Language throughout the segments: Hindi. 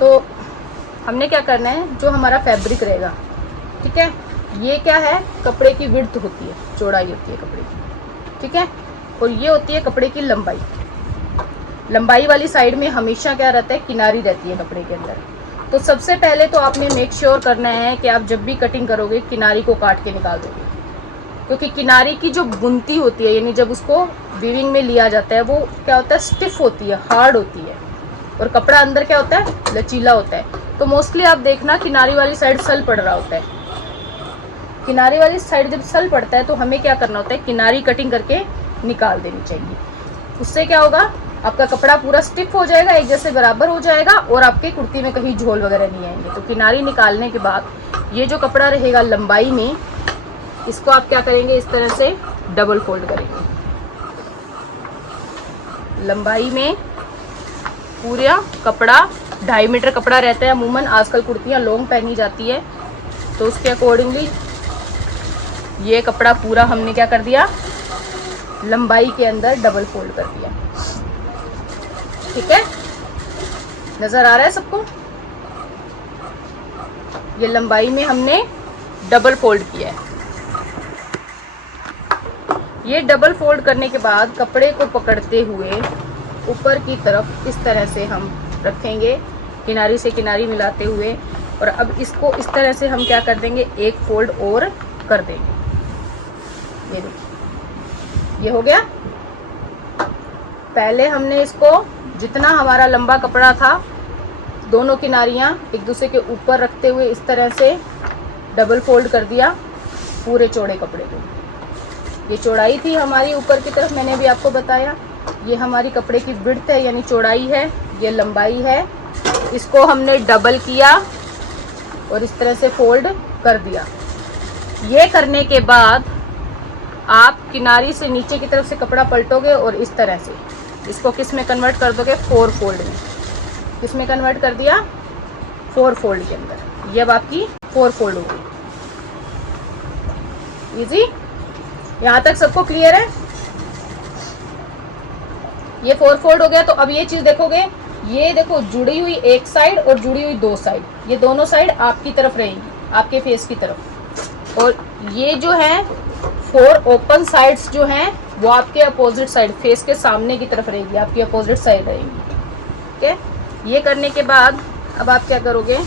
तो हमने क्या करना है, जो हमारा फैब्रिक रहेगा, ठीक है, ये क्या है, कपड़े की विड्थ होती है, चौड़ाई होती है कपड़े की, ठीक है, और ये होती है कपड़े की लंबाई। लंबाई वाली साइड में हमेशा क्या रहता है, किनारी रहती है कपड़े के अंदर। तो सबसे पहले तो आपने मेक श्योर करना है कि आप जब भी कटिंग करोगे किनारी को काट के निकाल दोगे, क्योंकि किनारी की जो बुनती होती है, यानी जब उसको वीविंग में लिया जाता है, वो क्या होता है, स्टिफ होती है, हार्ड होती है, और कपड़ा अंदर क्या होता है, लचीला होता है। तो मोस्टली आप देखना किनारी वाली साइड सल पड़ रहा होता है। किनारी वाली साइड जब सल पड़ता है तो हमें क्या करना होता है, किनारी कटिंग करके निकाल देनी चाहिए। उससे क्या होगा, आपका कपड़ा पूरा स्टिफ हो जाएगा, एक जैसे बराबर हो जाएगा, और आपके कुर्ती में कहीं झोल वगैरह नहीं आएंगे। तो किनारी निकालने के बाद ये जो कपड़ा रहेगा लंबाई में, इसको आप क्या करेंगे, इस तरह से डबल फोल्ड करेंगे। लंबाई में पूरा कपड़ा 2.5 मीटर कपड़ा रहता है अमूमन, आजकल कुर्तियाँ लॉन्ग पहनी जाती है, तो उसके अकॉर्डिंगली ये कपड़ा पूरा हमने क्या कर दिया, लंबाई के अंदर डबल फोल्ड कर दिया। ठीक है, नजर आ रहा है सबको, ये लंबाई में हमने डबल फोल्ड किया है। ये डबल फोल्ड करने के बाद कपड़े को पकड़ते हुए ऊपर की तरफ इस तरह से हम रखेंगे, किनारी से किनारी मिलाते हुए, और अब इसको इस तरह से हम क्या कर देंगे, एक फोल्ड और कर देंगे। ये देखिए, ये हो गया। पहले हमने इसको, जितना हमारा लंबा कपड़ा था, दोनों किनारियां एक दूसरे के ऊपर रखते हुए इस तरह से डबल फोल्ड कर दिया पूरे चौड़े कपड़े को। ये चौड़ाई थी हमारी ऊपर की तरफ, मैंने भी आपको बताया। ये हमारी कपड़े की विड्थ है, यानी चौड़ाई है, ये लंबाई है। इसको हमने डबल किया और इस तरह से फोल्ड कर दिया। ये करने के बाद आप किनारी से नीचे की तरफ से कपड़ा पलटोगे और इस तरह से इसको किस में कन्वर्ट कर दोगे, 4 फोल्ड में। किस में कन्वर्ट कर दिया, 4 फोल्ड के अंदर। ये अब आपकी 4 फोल्ड हो गई। इजी, यहाँ तक सबको क्लियर है? ये 4 फोल्ड हो गया। तो अब ये चीज देखोगे, ये देखो जुड़ी हुई एक साइड और जुड़ी हुई 2 साइड, ये दोनों साइड आपकी तरफ रहेंगी, आपके फेस की तरफ, और ये जो है 4 ओपन साइड्स जो हैं वो आपके अपोजिट साइड, फेस के सामने की तरफ रहेगी, आपकी अपोजिट साइड रहेंगी। ठीक है, ये करने के बाद अब आप क्या करोगे,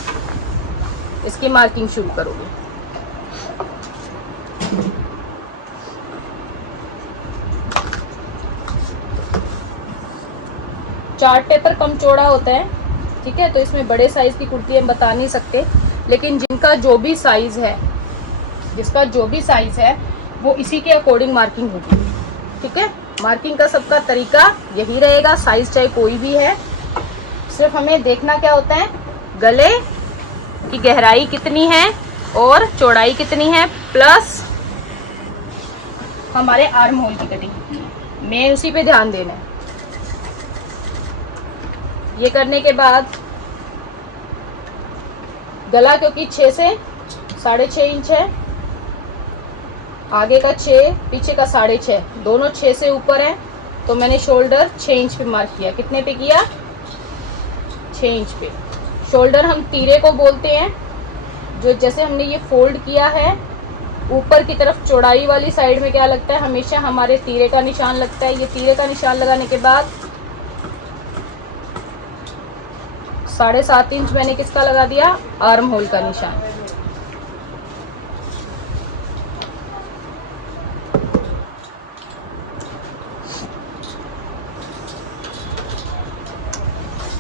इसकी मार्किंग शुरू करोगे। चार्ट पेपर कम चौड़ा होता है, ठीक है, तो इसमें बड़े साइज की कुर्ती हम बता नहीं सकते, लेकिन जिनका जो भी साइज है, जिसका जो भी साइज है वो इसी के अकॉर्डिंग मार्किंग होगी। ठीक है, मार्किंग का सबका तरीका यही रहेगा, साइज चाहे कोई भी है। सिर्फ हमें देखना क्या होता है, गले की गहराई कितनी है और चौड़ाई कितनी है, प्लस हमारे आर्म होल की कटिंग कितनी है, मैं उसी पे ध्यान देना है। ये करने के बाद गला क्योंकि 6 से 6.5 इंच है, आगे का 6, पीछे का 6.5, दोनों 6 से ऊपर है, तो मैंने शोल्डर 6 इंच पे मार्क किया। कितने पे किया, 6 इंच पे। शोल्डर हम तीरे को बोलते हैं, जो जैसे हमने ये फोल्ड किया है, ऊपर की तरफ चौड़ाई वाली साइड में क्या लगता है, हमेशा हमारे तीरे का निशान लगता है। ये तीरे का निशान लगाने के बाद 7.5 इंच मैंने किसका लगा दिया, आर्म होल का निशान।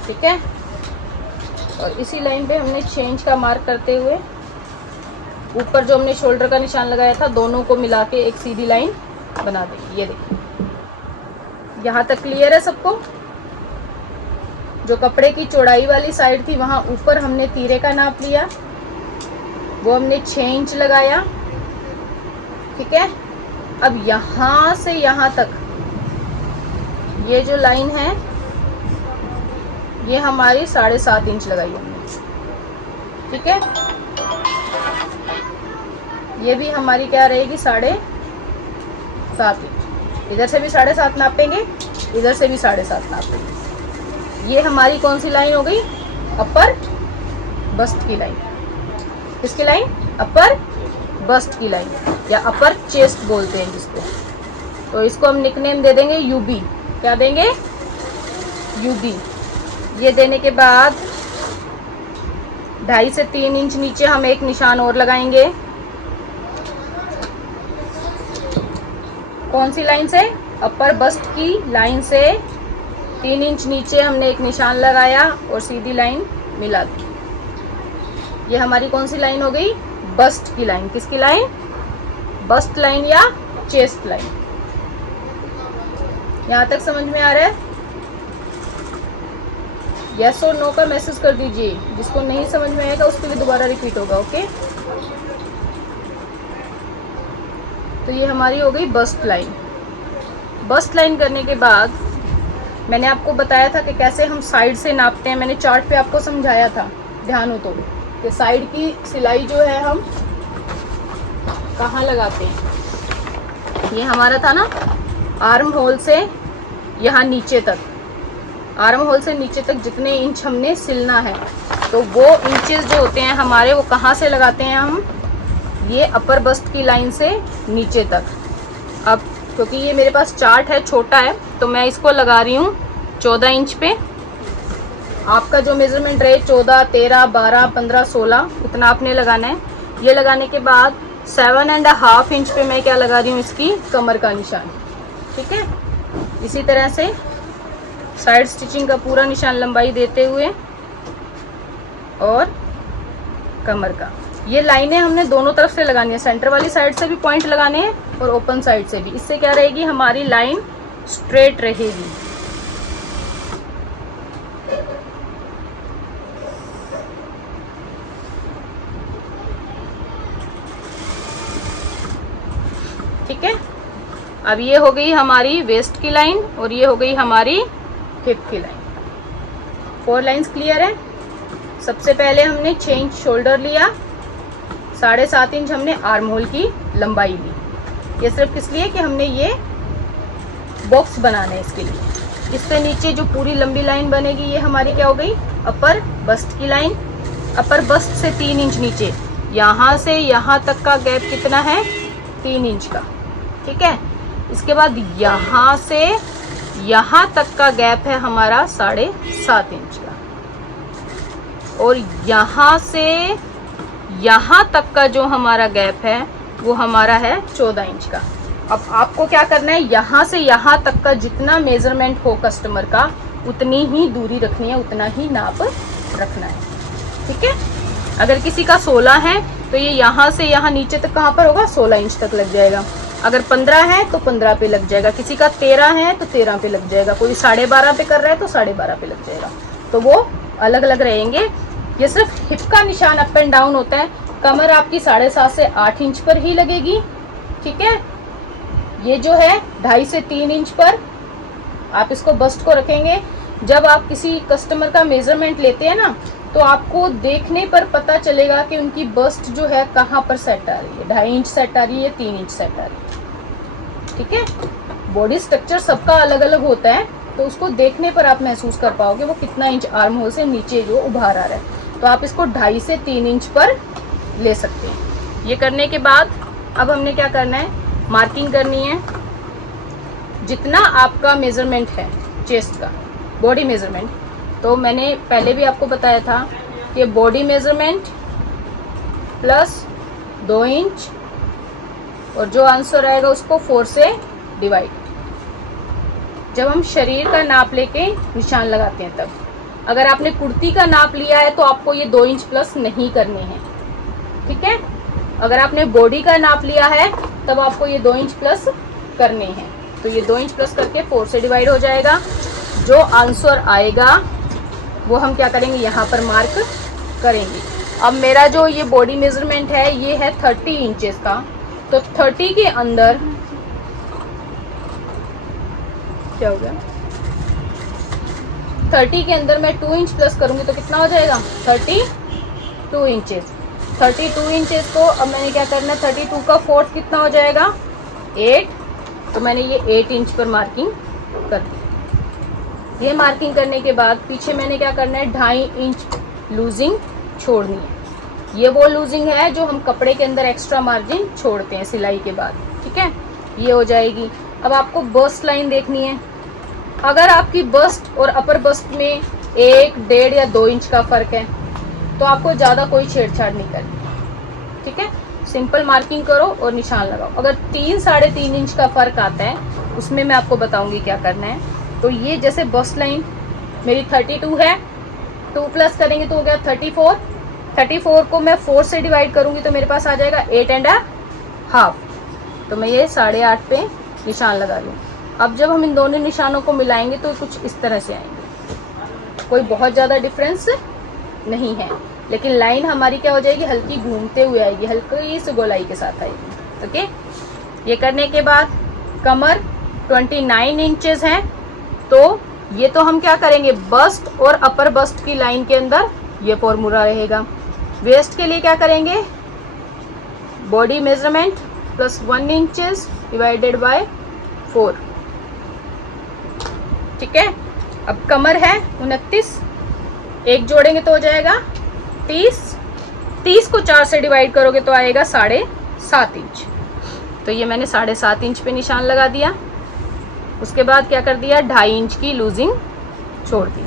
ठीक है, और इसी लाइन पे हमने 6 इंच का मार्क करते हुए ऊपर जो हमने शोल्डर का निशान लगाया था, दोनों को मिला के एक सीधी लाइन बना देंगे। ये देखिए, यहाँ तक क्लियर है सबको? जो कपड़े की चौड़ाई वाली साइड थी वहां ऊपर हमने तीरे का नाप लिया, वो हमने 6 इंच लगाया। ठीक है, अब यहां से यहां तक ये जो लाइन है ये हमारी 7.5 इंच लगाई हमने। ठीक है, ये भी हमारी क्या रहेगी, 7.5 इंच। इधर से भी 7.5 नापेंगे, इधर से भी 7.5 नापेंगे। ये हमारी कौन सी लाइन हो गई, अपर बस्ट की लाइन। किसकी लाइन? अपर बस्ट की लाइन या अपर चेस्ट बोलते हैं जिसको। तो इसको हम निकनेम दे देंगे यूबी। क्या देंगे? यूबी। ये देने के बाद 2.5 से 3 इंच नीचे हम एक निशान और लगाएंगे। कौन सी लाइन से? अपर बस्ट की लाइन से 3 इंच नीचे हमने एक निशान लगाया और सीधी लाइन मिला दी। ये हमारी कौन सी लाइन हो गई? बस्ट की लाइन। किसकी लाइन? बस्ट लाइन या चेस्ट लाइन। यहां तक समझ में आ रहा है? यस और नो का मैसेज कर दीजिए। जिसको नहीं समझ में आएगा उसके लिए दोबारा रिपीट होगा। ओके, तो ये हमारी हो गई बस्ट लाइन। बस्ट लाइन करने के बाद मैंने आपको बताया था कि कैसे हम साइड से नापते हैं। मैंने चार्ट पे आपको समझाया था, ध्यान हो तो, कि साइड की सिलाई जो है हम कहाँ लगाते हैं। ये हमारा था ना, आर्म होल से यहाँ नीचे तक, आर्म होल से नीचे तक जितने इंच हमने सिलना है, तो वो इंचेस जो होते हैं हमारे, वो कहाँ से लगाते हैं हम? ये अपर बस्ट की लाइन से नीचे तक। अब क्योंकि ये मेरे पास चार्ट है, छोटा है, तो मैं इसको लगा रही हूँ 14 इंच पे। आपका जो मेजरमेंट रहे 14, 13, 12, 15, 16 इतना आपने लगाना है। ये लगाने के बाद 7.5 इंच पे मैं क्या लगा रही हूँ? इसकी कमर का निशान। ठीक है, इसी तरह से साइड स्टिचिंग का पूरा निशान लंबाई देते हुए और कमर का। ये लाइनें हमने दोनों तरफ से लगानी है, सेंटर वाली साइड से भी पॉइंट लगाने हैं और ओपन साइड से भी। इससे क्या रहेगी? हमारी लाइन स्ट्रेट रहेगी। ठीक है, अब ये हो गई हमारी वेस्ट की लाइन और ये हो गई हमारी हिप की लाइन। 4 लाइंस क्लियर है? सबसे पहले हमने 6 इंच शोल्डर लिया, 7.5 इंच हमने आर्म होल की लंबाई ली। ये सिर्फ किस लिए? कि हमने ये बॉक्स बनाना है इसके लिए। इससे नीचे जो पूरी लंबी लाइन बनेगी ये हमारी क्या हो गई? अपर बस्ट की लाइन। अपर बस्ट से 3 इंच नीचे, यहाँ से यहाँ तक का गैप कितना है? 3 इंच का। ठीक है, इसके बाद यहाँ से यहाँ तक का गैप है हमारा 7.5 इंच का, और यहाँ से यहाँ तक का जो हमारा गैप है वो हमारा है 14 इंच का। अब आपको क्या करना है? यहाँ से यहाँ तक का जितना मेजरमेंट हो कस्टमर का, उतनी ही दूरी रखनी है, उतना ही नाप रखना है। ठीक है, अगर किसी का 16 है तो ये यहाँ से यहाँ नीचे तक कहाँ पर होगा? 16 इंच तक लग जाएगा। अगर 15 है तो 15 पे लग जाएगा, किसी का 13 है तो 13 पे लग जाएगा, कोई 12.5 पे कर रहा है तो 12.5 पे लग जाएगा। तो वो अलग अलग रहेंगे। ये सिर्फ हिप का निशान अप एंड डाउन होता है। कमर आपकी 7.5 से 8 इंच पर ही लगेगी। ठीक है, ये जो है 2.5 से 3 इंच पर आप इसको बस्ट को रखेंगे। जब आप किसी कस्टमर का मेजरमेंट लेते हैं ना, तो आपको देखने पर पता चलेगा कि उनकी बस्ट जो है कहाँ पर सेट आ रही है। 2.5 इंच सेट आ रही है, 3 इंच सेट आ रही है। ठीक है, बॉडी स्ट्रक्चर सबका अलग अलग होता है, तो उसको देखने पर आप महसूस कर पाओगे वो कितना इंच आर्म होल से नीचे जो उभार आ रहा है। तो आप इसको 2.5 से 3 इंच पर ले सकते हैं। ये करने के बाद अब हमने क्या करना है? मार्किंग करनी है। जितना आपका मेजरमेंट है चेस्ट का, बॉडी मेजरमेंट, तो मैंने पहले भी आपको बताया था कि बॉडी मेजरमेंट प्लस 2 इंच और जो आंसर आएगा उसको 4 से डिवाइड। जब हम शरीर का नाप लेके निशान लगाते हैं तब, अगर आपने कुर्ती का नाप लिया है तो आपको ये 2 इंच प्लस नहीं करने हैं। ठीक है, अगर आपने बॉडी का नाप लिया है तब आपको ये 2 इंच प्लस करने हैं। तो ये 2 इंच प्लस करके 4 से डिवाइड हो जाएगा। जो आंसर आएगा वो हम क्या करेंगे? यहाँ पर मार्क करेंगे। अब मेरा जो ये बॉडी मेजरमेंट है ये है 30 इंचेस का, तो 30 के अंदर क्या हो गया? 30 के अंदर मैं 2 इंच प्लस करूंगी तो कितना हो जाएगा? 32 इंचेस। 32 इंचेस को अब मैंने क्या करना है? 32 का 4th कितना हो जाएगा? 8। तो मैंने ये 8 इंच पर मार्किंग कर दी। ये मार्किंग करने के बाद पीछे मैंने क्या करना है, 2.5 इंच लूजिंग छोड़नी है। ये वो लूजिंग है जो हम कपड़े के अंदर एक्स्ट्रा मार्जिन छोड़ते हैं सिलाई के बाद, ठीक है। ये हो जाएगी। अब आपको बस्ट लाइन देखनी है। अगर आपकी बस्ट और अपर बस्ट में 1, 1.5 या 2 इंच का फ़र्क है तो आपको ज़्यादा कोई छेड़छाड़ नहीं करनी, ठीक है। सिंपल मार्किंग करो और निशान लगाओ। अगर 3, 3.5 इंच का फ़र्क आता है उसमें मैं आपको बताऊंगी क्या करना है। तो ये जैसे बस्ट लाइन मेरी 32 है, 2 प्लस करेंगे तो हो गया 34। 34 को मैं 4 से डिवाइड करूंगी तो मेरे पास आ जाएगा 8.5। तो मैं ये 8.5 पे निशान लगा लूँ। अब जब हम इन दोनों निशानों को मिलाएंगे तो कुछ इस तरह से आएंगे। कोई बहुत ज़्यादा डिफरेंस नहीं है, लेकिन लाइन हमारी क्या हो जाएगी, हल्की घूमते हुए आएगी, हल्की इस गोलाई के साथ आएगी। ओके, ये करने के बाद कमर 29 इंचेस है, तो ये तो हम क्या करेंगे, बस्ट और अपर बस्ट की लाइन के अंदर ये फॉर्मूला रहेगा। वेस्ट के लिए क्या करेंगे, body measurement plus 1 inches divided by 4, ठीक है। अब कमर है 29, एक जोड़ेंगे तो हो जाएगा 30। 30 को 4 से डिवाइड करोगे तो आएगा 7.5 इंच। तो ये मैंने 7.5 इंच पे निशान लगा दिया। उसके बाद क्या कर दिया, 2.5 इंच की लूजिंग छोड़ दी।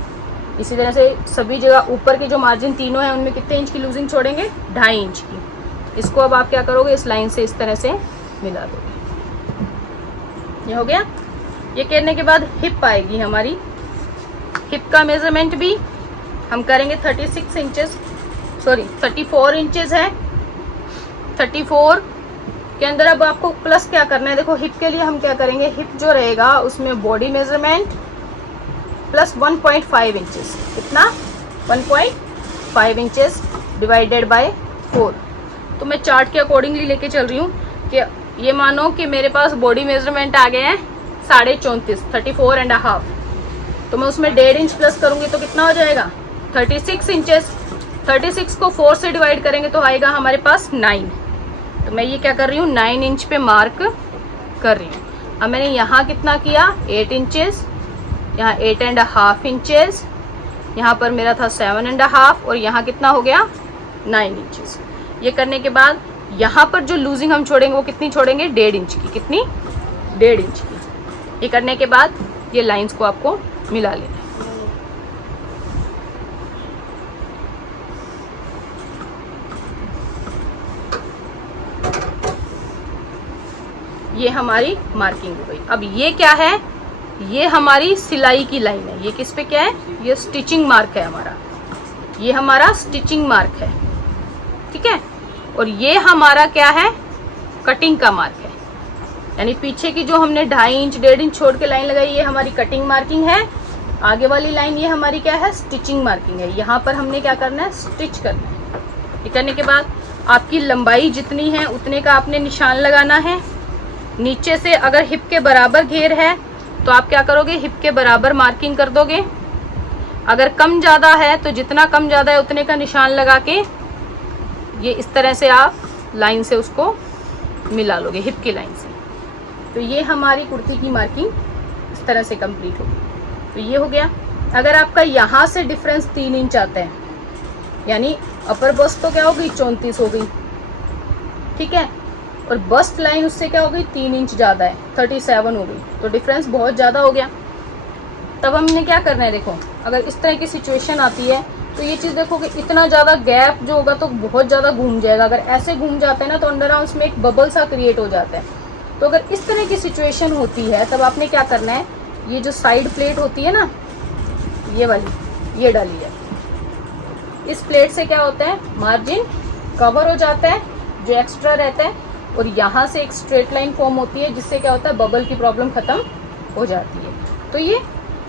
इसी तरह से सभी जगह ऊपर के जो मार्जिन तीनों हैं उनमें कितने इंच की लूजिंग छोड़ेंगे, 2.5 इंच की। इसको अब आप क्या करोगे, इस लाइन से इस तरह से मिला दोगे। ये हो गया। ये करने के बाद हिप आएगी हमारी। हिप का मेजरमेंट भी हम करेंगे 36 इंचेस, सॉरी 34 इंचेस है। 34 के अंदर अब आपको प्लस क्या करना है, देखो हिप के लिए हम क्या करेंगे, हिप जो रहेगा उसमें बॉडी मेजरमेंट प्लस 1.5 इंचेस, कितना 1.5 इंचेस डिवाइडेड बाय 4। तो मैं चार्ट के अकॉर्डिंगली लेके चल रही हूँ कि ये मानो कि मेरे पास बॉडी मेजरमेंट आ गए हैं 34.5, 34.5। तो मैं उसमें 1.5 इंच प्लस करूंगी तो कितना हो जाएगा, 36 इंचेस। 36 को 4 से डिवाइड करेंगे तो आएगा हमारे पास 9। तो मैं ये क्या कर रही हूँ, 9 इंच पे मार्क कर रही हूँ। अब मैंने यहाँ कितना किया, 8 इंचेस, यहाँ 8.5 इंचेस, यहाँ पर मेरा था 7.5 और यहाँ कितना हो गया 9 इंचेस। ये करने के बाद यहाँ पर जो लूजिंग हम छोड़ेंगे वो कितनी छोड़ेंगे, 1.5 इंच की। कितनी, 1.5 इंच की। ये करने के बाद ये लाइंस को आपको मिला लेना है। ये हमारी मार्किंग हो गई। अब ये क्या है, ये हमारी सिलाई की लाइन है। ये किस पे क्या है, ये स्टिचिंग मार्क है हमारा, ये हमारा स्टिचिंग मार्क है, ठीक है। और ये हमारा क्या है, कटिंग का मार्क है। यानी पीछे की जो हमने 2.5 इंच 1.5 इंच छोड़ के लाइन लगाई, ये हमारी कटिंग मार्किंग है। आगे वाली लाइन ये हमारी क्या है, स्टिचिंग मार्किंग है। यहाँ पर हमने क्या करना है, स्टिच करना है। ये करने के बाद आपकी लंबाई जितनी है उतने का आपने निशान लगाना है। नीचे से अगर हिप के बराबर घेर है तो आप क्या करोगे, हिप के बराबर मार्किंग कर दोगे। अगर कम ज़्यादा है तो जितना कम ज़्यादा है उतने का निशान लगा के ये इस तरह से आप लाइन से उसको मिला लोगे, हिप की लाइन से। तो ये हमारी कुर्ती की मार्किंग इस तरह से कंप्लीट होगी। तो ये हो गया। अगर आपका यहाँ से डिफरेंस 3 इंच आता है, यानी अपर बस्ट तो क्या हो गई, 34 हो गई, ठीक है, और बस्ट लाइन उससे क्या हो गई, 3 इंच ज़्यादा है, 37 हो गई। तो डिफरेंस बहुत ज़्यादा हो गया। तब हमने क्या करना है, देखो अगर इस तरह की सिचुएशन आती है तो ये चीज़ देखो कि इतना ज़्यादा गैप जो होगा तो बहुत ज़्यादा घूम जाएगा। अगर ऐसे घूम जाता है ना तो अंडर आर्म्स में एक बबल सा क्रिएट हो जाता है। तो अगर इस तरह की सिचुएशन होती है तब आपने क्या करना है, ये जो साइड प्लेट होती है ना, ये वाली, ये डाली है। इस प्लेट से क्या होता है, मार्जिन कवर हो जाता है जो एक्स्ट्रा रहता है, और यहाँ से एक स्ट्रेट लाइन फॉर्म होती है जिससे क्या होता है, बबल की प्रॉब्लम ख़त्म हो जाती है। तो ये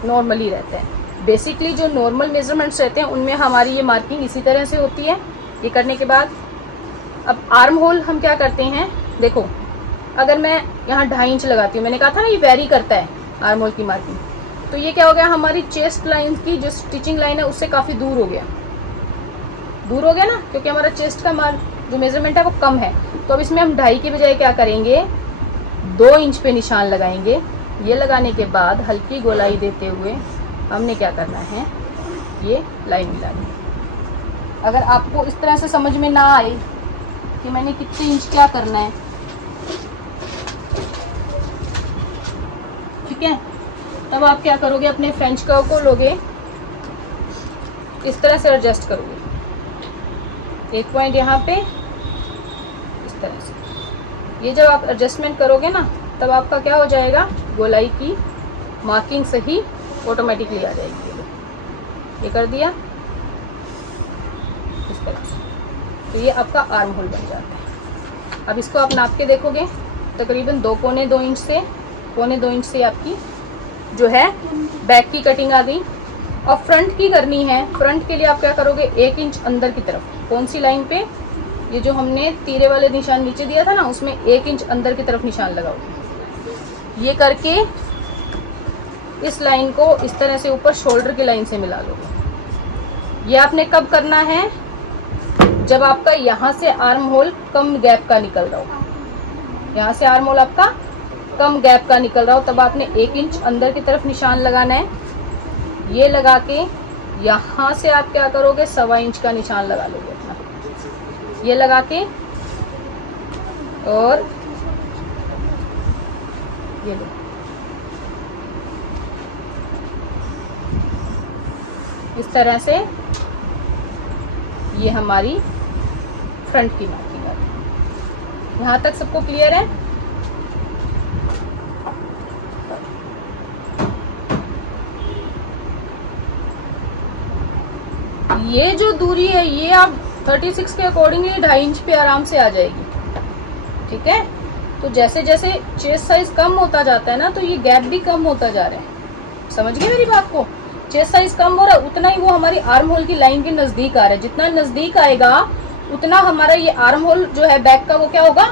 नॉर्मली रहता है। बेसिकली जो नॉर्मल मेजरमेंट्स रहते हैं उनमें हमारी ये मार्किंग इसी तरह से होती है। ये करने के बाद अब आर्म होल हम क्या करते हैं, देखो अगर मैं यहाँ 2.5 इंच लगाती हूँ, मैंने कहा था ना ये वेरी करता है आर्म होल की मार्किंग, तो ये क्या हो गया, हमारी चेस्ट लाइन की जो स्टिचिंग लाइन है उससे काफ़ी दूर हो गया, ना, क्योंकि हमारा चेस्ट का जो मेजरमेंट है वो कम है। तो अब इसमें हम 2.5 के बजाय क्या करेंगे, 2 इंच पे निशान लगाएंगे। ये लगाने के बाद हल्की गोलाई देते हुए हमने क्या करना है, ये लाइन मिलानी है। अगर आपको इस तरह से समझ में ना आए कि मैंने कितने इंच क्या करना है, ठीक है, तब आप क्या करोगे, अपने फ्रेंच कर्व को लोगे, इस तरह से एडजस्ट करोगे, एक पॉइंट यहाँ पे इस तरह से। ये जब आप एडजस्टमेंट करोगे ना, तब आपका क्या हो जाएगा, गोलाई की मार्किंग सही ऑटोमेटिकली आ जाएगी। ये कर दिया इस तरह से, तो ये आपका आर्म होल बन जाता है। अब इसको आप नाप के देखोगे, तकरीबन 2 पौने 2 इंच से, पौने 2 इंच से आपकी जो है बैक की कटिंग आ गई। अब फ्रंट की करनी है। फ्रंट के लिए आप क्या करोगे, 1 इंच अंदर की तरफ, कौन सी लाइन पे, ये जो हमने तीरे वाले निशान नीचे दिया था ना, उसमें 1 इंच अंदर की तरफ निशान लगाओगे। ये करके इस लाइन को इस तरह से ऊपर शोल्डर की लाइन से मिला लोगे। ये आपने कब करना है, जब आपका यहाँ से आर्म होल कम गैप का निकल रहा हो, यहाँ से आर्म होल आपका कम गैप का निकल रहा हो, तब आपने 1 इंच अंदर की तरफ निशान लगाना है। ये लगा के यहाँ से आप क्या करोगे, 1.25 इंच का निशान लगा लोगे अपना, ये लगा के, और ये लो, इस तरह से ये हमारी फ्रंट की मार्किंग है। यहाँ तक सबको क्लियर है? ये जो दूरी है ये आप 36 के अकॉर्डिंगली 2.5 इंच पे आराम से आ जाएगी, ठीक है। तो जैसे जैसे चेस्ट साइज कम होता जाता है ना, तो ये गैप भी कम होता जा रहा है। समझ गए मेरी बात को? चेस्ट साइज कम हो रहा है, उतना ही वो हमारी आर्म होल की लाइन के नजदीक आ रहा है। जितना नजदीक आएगा उतना हमारा ये आर्म होल जो है बैक का, वो क्या होगा,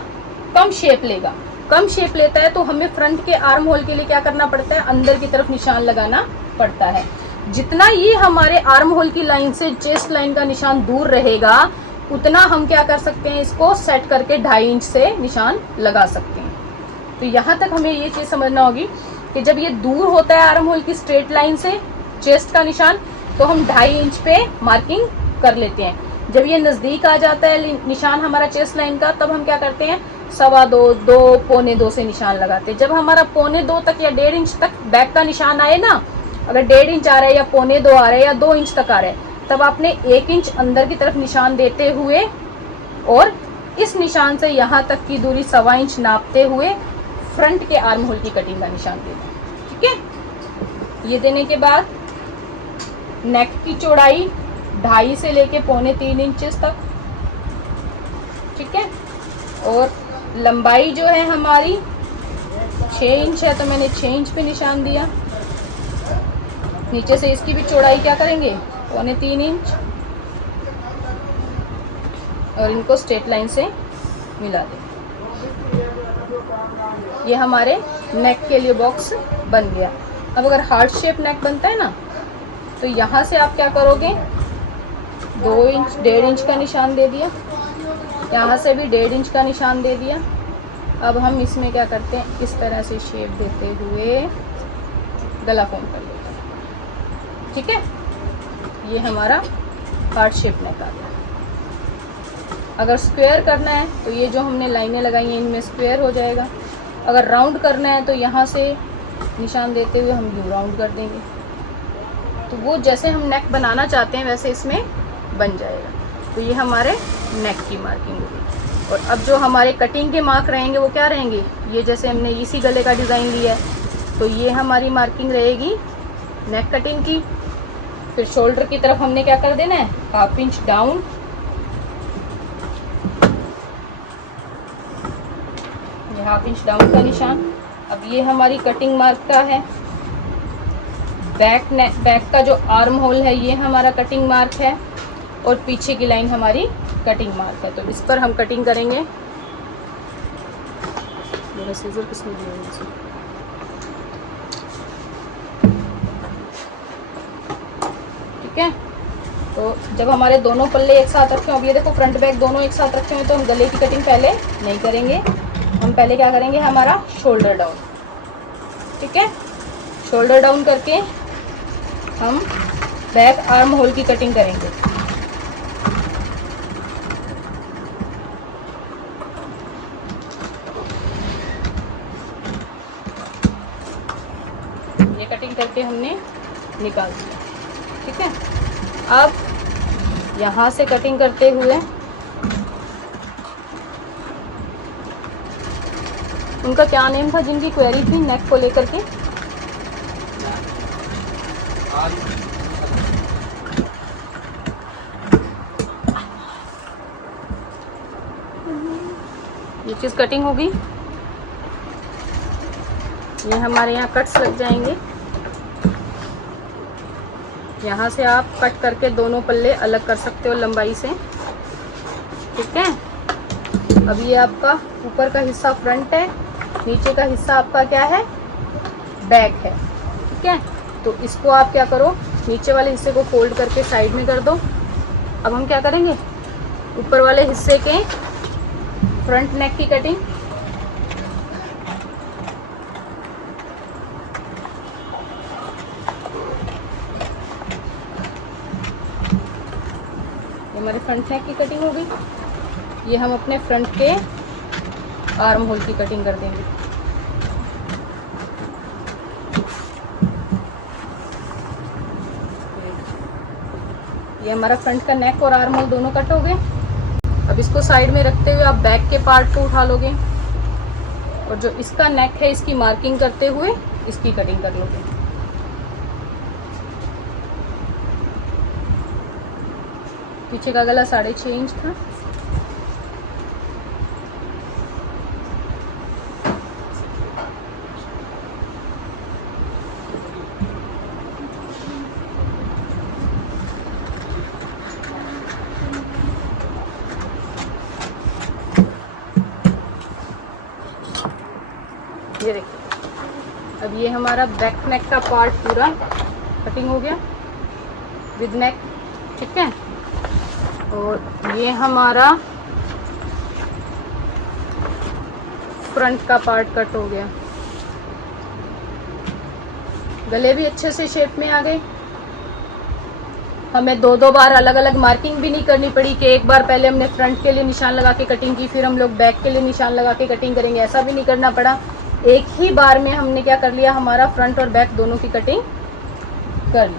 कम शेप लेगा। कम शेप लेता है तो हमें फ्रंट के आर्म होल के लिए क्या करना पड़ता है, अंदर की तरफ निशान लगाना पड़ता है। जितना ये हमारे आर्म होल की लाइन से चेस्ट लाइन का निशान दूर रहेगा, उतना हम क्या कर सकते हैं, इसको सेट करके 2.5 इंच से निशान लगा सकते हैं। तो यहाँ तक हमें ये चीज़ समझना होगी कि जब ये दूर होता है आर्म होल की स्ट्रेट लाइन से चेस्ट का निशान, तो हम 2.5 इंच पे मार्किंग कर लेते हैं। जब ये नज़दीक आ जाता है निशान हमारा चेस्ट लाइन का, तब हम क्या करते हैं, 2.25, 2, पौने 2 से निशान लगाते हैं। जब हमारा पौने 2 तक या 1.5 इंच तक बैक का निशान आए ना, अगर 1.5 इंच आ रहा है या पौने 2 आ रहा है या 2 इंच तक आ रहा है, तब आपने 1 इंच अंदर की तरफ निशान देते हुए और इस निशान से यहाँ तक की दूरी 1.25 इंच नापते हुए फ्रंट के आर्म होल की कटिंग का निशान देना, ठीक है। ये देने के बाद नेक की चौड़ाई 2.5 से लेके पौने 3 इंचेस तक, ठीक है। और लंबाई जो है हमारी 6 इंच है, तो मैंने 6 इंच पे निशान दिया। नीचे से इसकी भी चौड़ाई क्या करेंगे, पौने 3 इंच, और इनको स्ट्रेट लाइन से मिला दें। ये हमारे नेक के लिए बॉक्स बन गया। अब अगर हार्ट शेप नेक बनता है ना, तो यहाँ से आप क्या करोगे, 2 इंच 1.5 इंच का निशान दे दिया, यहाँ से भी 1.5 इंच का निशान दे दिया। अब हम इसमें क्या करते हैं, इस तरह से शेप देते हुए गला फॉर्म कर लेते हैं, ठीक है। ये हमारा हार्ट शेप नेक आ गया। अगर स्क्वायर करना है तो ये जो हमने लाइनें लगाई हैं इनमें स्क्वायर हो जाएगा। अगर राउंड करना है तो यहाँ से निशान देते हुए हम यू राउंड कर देंगे। तो वो जैसे हम नेक बनाना चाहते हैं वैसे इसमें बन जाएगा। तो ये हमारे नेक की मार्किंग होगी। और अब जो हमारे कटिंग के मार्क रहेंगे वो क्या रहेंगे, ये जैसे हमने इसी गले का डिज़ाइन लिया है, तो ये हमारी मार्किंग रहेगी नेक कटिंग की। फिर शोल्डर की तरफ हमने क्या कर देना है, 1/2 इंच डाउन, ये 1/2 इंच डाउन का निशान। अब ये हमारी कटिंग मार्क का है। बैक का जो आर्म होल है ये हमारा कटिंग मार्क है, और पीछे की लाइन हमारी कटिंग मार्क है। तो इस पर हम कटिंग करेंगे। मेरा सीजर किसने दिया है? ठीक है। तो जब हमारे दोनों पल्ले एक साथ रखे हों, अब ये देखो फ्रंट बैक दोनों एक साथ रखे हुए, तो हम गले की कटिंग पहले नहीं करेंगे। हम पहले क्या करेंगे, हमारा शोल्डर डाउन, ठीक है। शोल्डर डाउन करके हम बैक आर्म होल की कटिंग करेंगे। ये कटिंग करके हमने निकाल दिया, ठीक है। अब यहाँ से कटिंग करते हुए उनका क्या नेम था जिनकी क्वेरी थी नेक को लेकर के? ये चीज़ कटिंग होगी, ये हमारे यहाँ कट्स लग जाएंगे। यहाँ से आप कट करके दोनों पल्ले अलग कर सकते हो लंबाई से, ठीक है। अब ये आपका ऊपर का हिस्सा फ्रंट है, नीचे का हिस्सा आपका क्या है, बैक है, ठीक है। तो इसको आप क्या करो, नीचे वाले हिस्से को फोल्ड करके साइड में कर दो। अब हम क्या करेंगे, ऊपर वाले हिस्से के फ्रंट नेक की कटिंग। ये हमारे फ्रंट नेक की कटिंग होगी। ये हम अपने फ्रंट के आर्म होल की कटिंग कर देंगे। ये हमारा फ्रंट का नेक और आर्म होल दोनों कट हो गए। अब इसको साइड में रखते हुए आप बैक के पार्ट को उठा लोगे और जो इसका नेक है इसकी मार्किंग करते हुए इसकी कटिंग कर लोगे। पीछे का गला 6.5 इंच था। ये देखिए, अब ये हमारा बैक नेक का पार्ट पूरा कटिंग हो गया विद नेक, ठीक है। और ये हमारा फ्रंट का पार्ट कट हो गया। गले भी अच्छे से शेप में आ गए। हमें दो बार अलग अलग मार्किंग भी नहीं करनी पड़ी कि एक बार पहले हमने फ्रंट के लिए निशान लगा के कटिंग की फिर हम लोग बैक के लिए निशान लगा के कटिंग करेंगे, ऐसा भी नहीं करना पड़ा। एक ही बार में हमने क्या कर लिया, हमारा फ्रंट और बैक दोनों की कटिंग कर ली।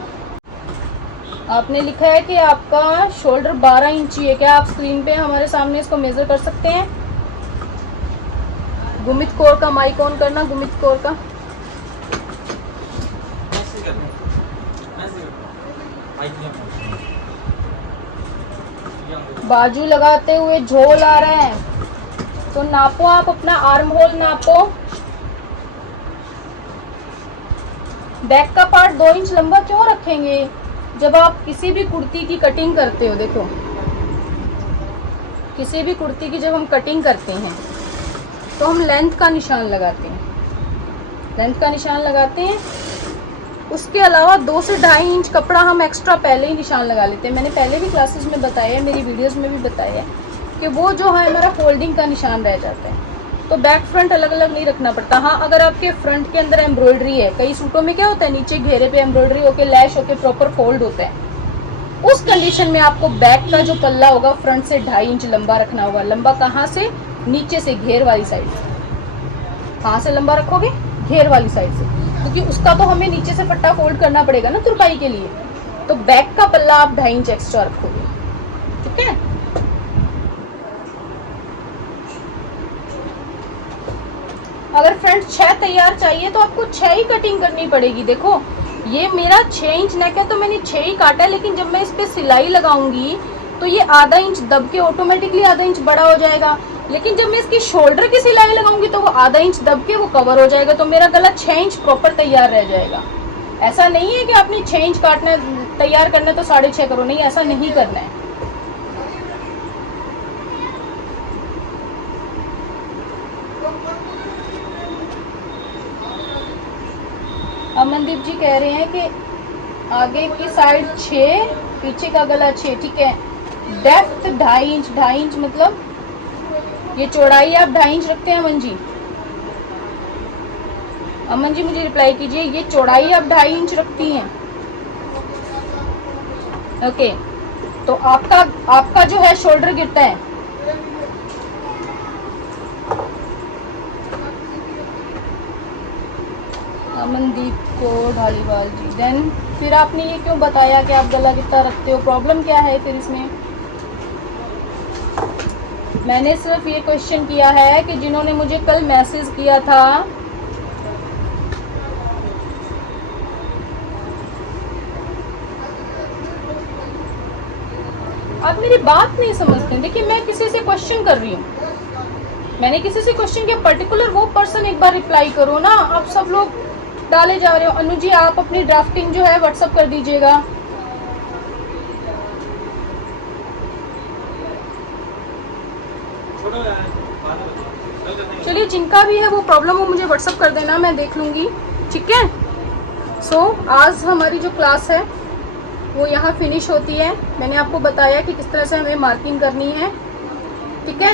आपने लिखा है कि आपका शोल्डर 12 इंची है। क्या आप स्क्रीन पे हमारे सामने इसको मेजर कर सकते हैं? गुमित कौर का माइक ऑन करना, गुमित कौर का। बाजू लगाते हुए झोल आ रहा है तो नापो, आप अपना आर्म होल नापो। बैक का पार्ट 2 इंच लंबा क्यों रखेंगे? जब आप किसी भी कुर्ती की कटिंग करते हो, देखो किसी भी कुर्ती की जब हम कटिंग करते हैं तो हम लेंथ का निशान लगाते हैं, लेंथ का निशान लगाते हैं। उसके अलावा 2 से 2.5 इंच कपड़ा हम एक्स्ट्रा पहले ही निशान लगा लेते हैं। मैंने पहले भी क्लासेस में बताया है, मेरी वीडियोस में भी बताया है कि वो जो है हमारा फोल्डिंग का निशान रह जाता है। तो बैक फ्रंट अलग अलग नहीं रखना पड़ता। हाँ, अगर आपके फ्रंट के अंदर एम्ब्रॉयडरी है, कई सूटों में क्या होता है नीचे घेरे पे एम्ब्रॉयडरी होके लैश होके प्रॉपर फोल्ड होता है, उस कंडीशन में आपको बैक का जो पल्ला होगा फ्रंट से 2.5 इंच लंबा रखना होगा। लंबा कहाँ से? नीचे से, घेर वाली साइड से। कहाँ से लंबा रखोगे? घेर वाली साइड से, क्योंकि उसका तो हमें नीचे से पट्टा फोल्ड करना पड़ेगा ना तुरपाई के लिए। तो बैक का पल्ला आप 2.5 इंच एक्स्ट्रा रखोगे, ठीक है। अगर फ्रंट 6 तैयार चाहिए तो आपको 6 ही कटिंग करनी पड़ेगी। देखो ये मेरा 6 इंच नेक है तो मैंने 6 ही काटा है, लेकिन जब मैं इस पे सिलाई लगाऊंगी तो ये आधा इंच दब के ऑटोमेटिकली आधा इंच बड़ा हो जाएगा। लेकिन जब मैं इसकी शोल्डर की सिलाई लगाऊंगी तो वो आधा इंच दब के वो कवर हो जाएगा, तो मेरा गला 6 इंच प्रॉपर तैयार रह जाएगा। ऐसा नहीं है कि आपने 6 इंच काटना तैयार करना है तो 6.5 करो, नहीं, ऐसा नहीं करना है। अमनदीप जी कह रहे हैं कि आगे की साइड 6, पीछे का गला 6, ठीक है। डेप्थ 2.5 इंच, 2.5 इंच मतलब ये चौड़ाई आप 2.5 इंच रखते हैं अमन जी? अमन जी मुझे रिप्लाई कीजिए, ये चौड़ाई आप 2.5 इंच रखती हैं? ओके, तो आपका जो है शोल्डर गिरता है, अमनदीप को ढालीवाल जी। देन फिर आपने ये क्यों बताया कि आप गला कितना रखते हो, प्रॉब्लम क्या है फिर इसमें? मैंने सिर्फ ये क्वेश्चन किया है कि जिन्होंने मुझे कल मैसेज किया था, आप मेरी बात नहीं समझते। देखिए मैं किसी से क्वेश्चन कर रही हूँ, मैंने किसी से क्वेश्चन किया, पर्टिकुलर वो पर्सन एक बार रिप्लाई करो ना। आप सब लोग डाले जा रहे हो। अनु जी आप अपनी ड्राफ्टिंग जो है व्हाट्सअप कर दीजिएगा। चलिए जिनका भी है वो प्रॉब्लम हो मुझे व्हाट्सअप कर देना, मैं देख लूंगी, ठीक है। सो आज हमारी जो क्लास है वो यहाँ फिनिश होती है। मैंने आपको बताया कि किस तरह से हमें मार्किंग करनी है, ठीक है।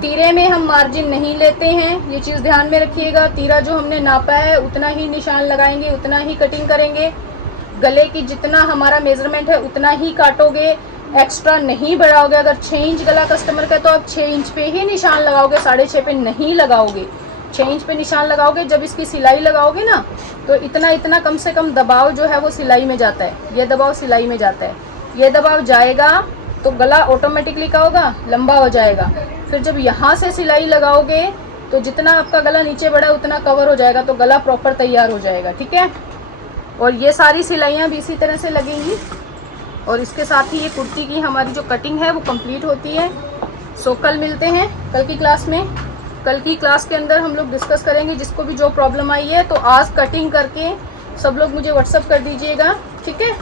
तीरे में हम मार्जिन नहीं लेते हैं, ये चीज़ ध्यान में रखिएगा। तीरा जो हमने नापा है उतना ही निशान लगाएंगे, उतना ही कटिंग करेंगे। गले की जितना हमारा मेजरमेंट है उतना ही काटोगे, एक्स्ट्रा नहीं बढ़ाओगे। अगर 6 इंच गला कस्टमर का तो आप 6 इंच पे ही निशान लगाओगे, 6.5 पे नहीं लगाओगे। 6 इंच पे निशान लगाओगे। जब इसकी सिलाई लगाओगे ना तो इतना कम से कम दबाव जो है वो सिलाई में जाता है, ये दबाव सिलाई में जाता है। ये दबाव जाएगा तो गला ऑटोमेटिकली क्या होगा, लंबा हो जाएगा। फिर जब यहाँ से सिलाई लगाओगे तो जितना आपका गला नीचे बढ़ा उतना कवर हो जाएगा, तो गला प्रॉपर तैयार हो जाएगा, ठीक है। और ये सारी सिलाइयाँ भी इसी तरह से लगेंगी। और इसके साथ ही ये कुर्ती की हमारी जो कटिंग है वो कंप्लीट होती है। सो कल मिलते हैं कल की क्लास में। कल की क्लास के अंदर हम लोग डिस्कस करेंगे जिसको भी जो प्रॉब्लम आई है। तो आज कटिंग करके सब लोग मुझे व्हाट्सअप कर दीजिएगा, ठीक है।